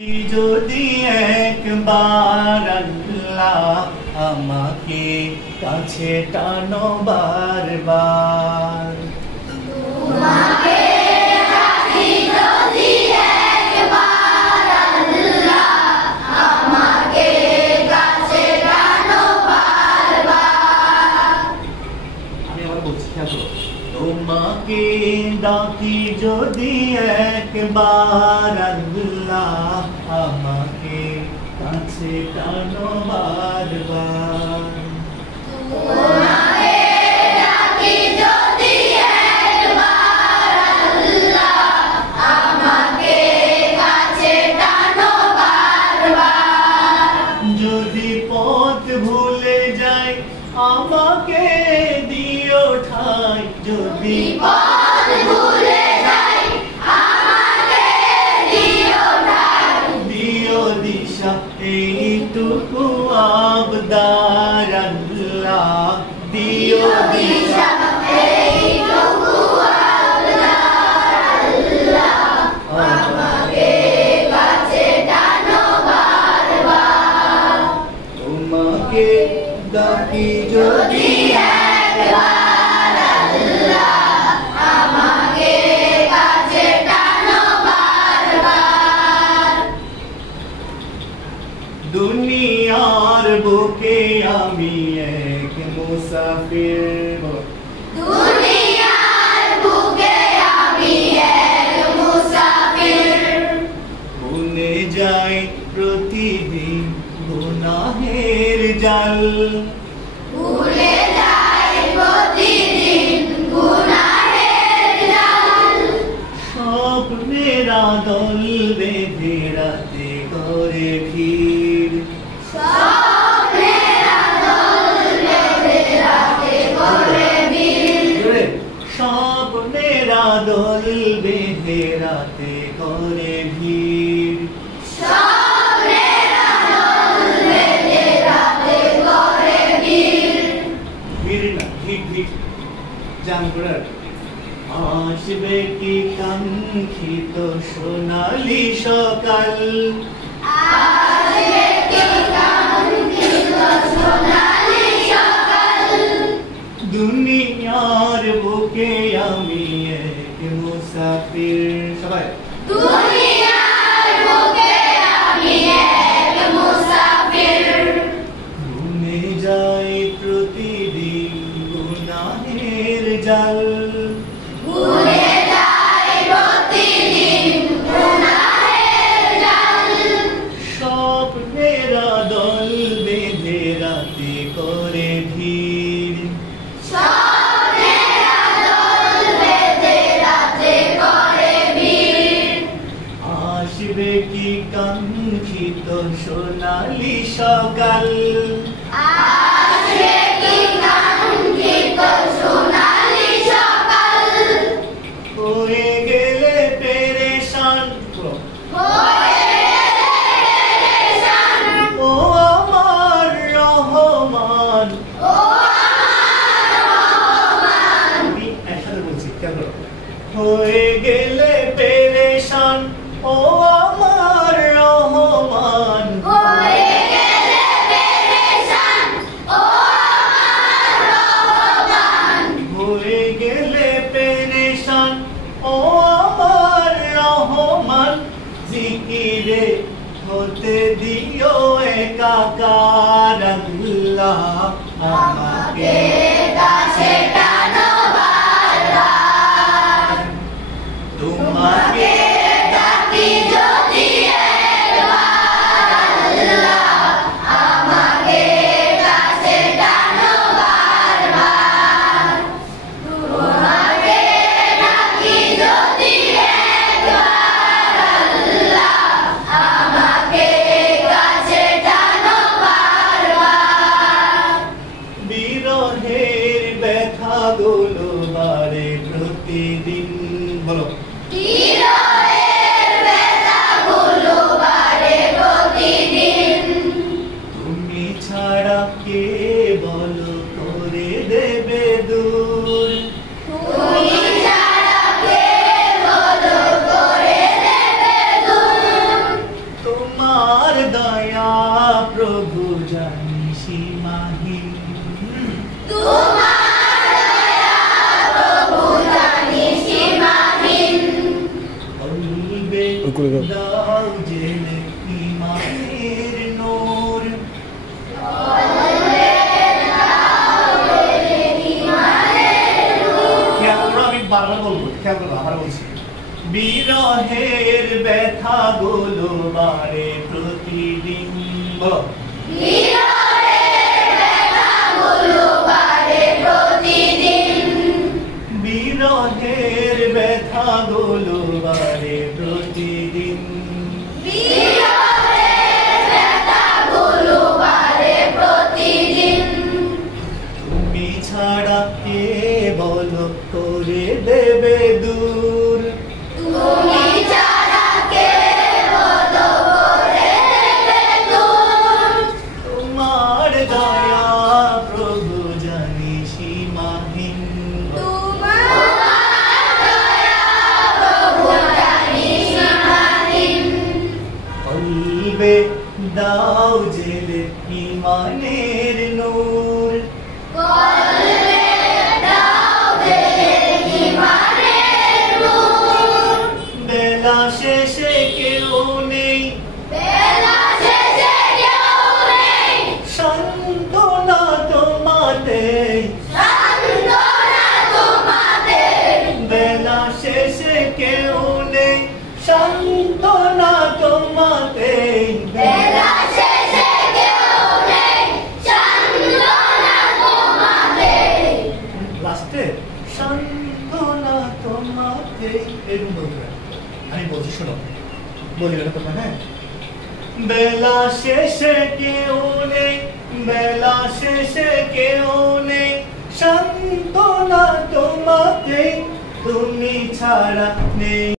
যদি একবার আল্লাহ আমাকে কাছে টানো বারবার, তোমাকে রাখি যদি একবার আল্লাহ আমাকে কাছে টানো বারবার। আমি আবার বলছি, খেয়াল করো। তোমাকে ডাকি যদি একবার আল্লাহ আমাকে কাছে টানো বারবার, তোমাকে রাখি যদি একবার আল্লাহ আমাকে কাছে টানো বারবার। যদি পথ ভুলে যাই আমাকে দিও ঠাই, যদি পথ ভুলে যাই আমাকে দিও ঠাই, দিও দিশা এইটুকু আবদার আল্লাহ, দিও দিশা এইটুকু আবদার আল্লাহ আমাকে কাছে টানো বারবার। তোমাকে ডাকি যদি একবার আল্লাহ আমাকে কাছে টানো বারবার। দুনিয়ার বুকে আমি এক মুসাফির, দুনিয়ার বুকে আমি এক মুসাফির, বুনে যাই প্রতিদিন গুনাহের জাল, ভুলে যাই প্রতিদিন গুনাহের জাল। স্বপ্নের আদল বেঁধে রাতে করে ভিড়, স্বপ্নের আদল বেঁধে রাতে করে ভিড়, স্বপ্নের আদল বেঁধে রাতে করে ভিড়, স্বপ্নের আদল বেঁধে রাতে করে ভিড়। ভিড় না ভিড় ভিড় জাম করার। আসবে কি কাঙ্ক্ষিত সোনালি সকাল, আসবে কি কাঙ্ক্ষিত সোনালি সকাল, দুনিয়ার বুকে আমি এক মুসাফির। সবাই দুনিয়ার বুকে আমি এক মুসাফির, ঘুমে যাই প্রতিদিন গুনাহের জাল, ভুলে যাই প্রতিদিন গুনাহের জাল। স্বপ্নের আদল বেঁধে রাতে করে ভিড়, স্বপ্নের আদল বেঁধে রাতে করে ভিড়। আসবে কি কাঙ্ক্ষিত সোনালি সকাল, আসবে কি কাঙ্ক্ষিত সোনালি সকাল, হয়ে গেলে পেরেশান হয়ে পেরেশান। ও আমার রহমান। ও আমার রহমান, আমি একসাথে বলছি, কেন? হয়ে গেলে পেরেশান ও আমার রহমান, হয়ে গেলে পেরেশান। ও আমার রহমান, হয়ে গেলে পেরেশান ও আমার রহমান, জিকিরে হতে দিও একাকার আল্লাহ আমাকে কাছে টানো বারবার। তোমাকে ডাকি যদি একবার আল্লাহ আমাকে কাছে টানো বারবার। তোমাকে ডাকি যদি একবার আল্লাহ আমাকে কাছে টানো বারবার। বিরহের ব্যথাগুলো বাড়ে প্রতিদিন, বলো বিরহের তোমার দয়া প্রভু জানি সীমাহীন তোমার দয়া প্রভু জানি সীমাহীন বলবে দাও জেলে ইমানের নূর আমি বারবার বলবো খেয়াল করবো আবার বলছি বিরহের ব্যথা গুলো বারে প্রতিদিন বলো বিরহের ব্যথাগুলো বাড়ে প্রতিদিন বিরহের ব্যথা গুলো বারে প্রতিদিন বিরহের ব্যথাগুলো বাড়ে প্রতিদিন তুমি ছাড়া কে বলো করে দেবে দূর তুমি ছাড়া কে বলো করে দেবে দূর তোমার দয়া প্রভু জানি সীমাহীন তোমার দয়া প্রভু জানি সীমাহীন বলবে দাও জেলে ইমানের নূর বলবে দাও জেলে ইমানের নূর বেলা শেষে কেউ নেই বেলা শেষে কেউ নেই সান্ত্বনা তোমাতে সান্ত্বনা তোমাদের বেলা শেষে কেউ নেই সান্ত্বনা তোমাতে বেলা শেষে কেউ নেই সান্ত্বনা তোমাদের লাস্টে সান্ত্বনা তোমাতে এরকম বলতে হবে। আমি বলছি শোনো বলি না তোমরা হ্যাঁ বেলা শেষে কেউ নেই বেলা শেষে কেউ নেই সান্ত্বনা তোমাতে তুমি ছাড়া নেই